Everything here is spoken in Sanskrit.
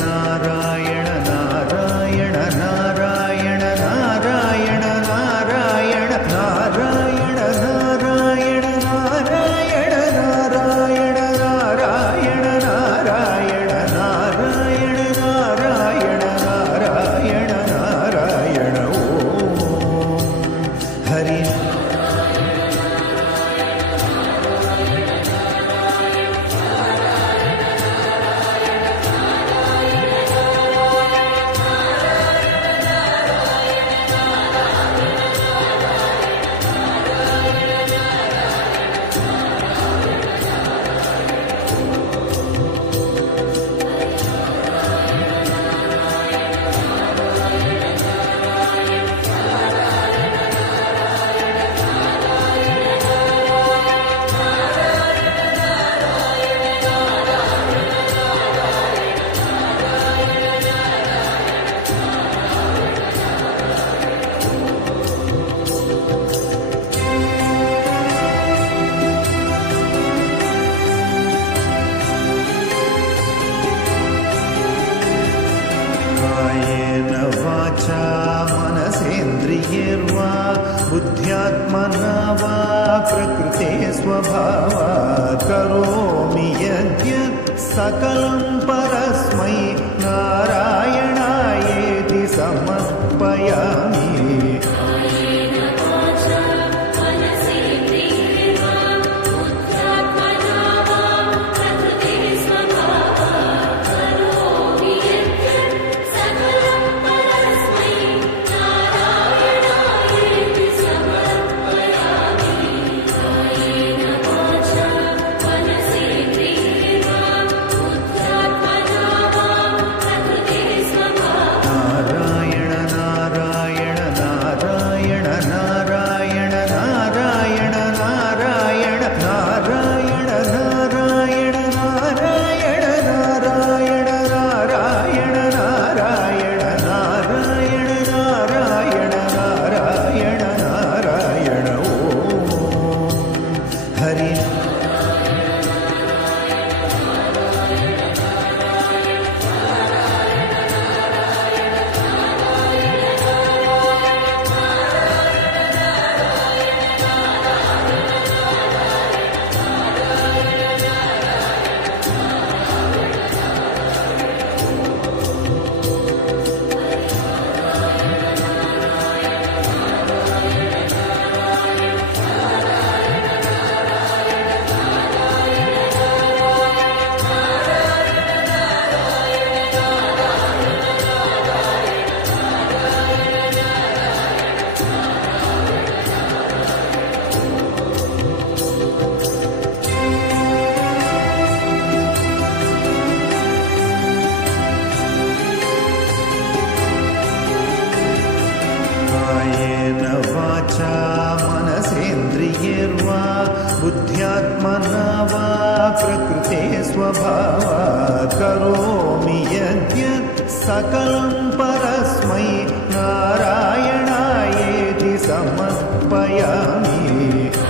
नारायण नारायण नारायण नारायण नारायण नारायण नारायण नारायण नारायण नारायण नारायण नारायण नारायण नारायण नारायण ओम हरि मनसेन्द्रियैर्वा बुद्ध्यात्मना वा प्रकृते स्वभावात् करोमि यद्यत् सकलं परस्मै नारायणायेति समर्पयामि। मनसेन्द्रियैर्वा बुद्ध्यात्मना वा प्रकृते स्वभावात् करोमि यद्यत् सकलं परस्मै नारायण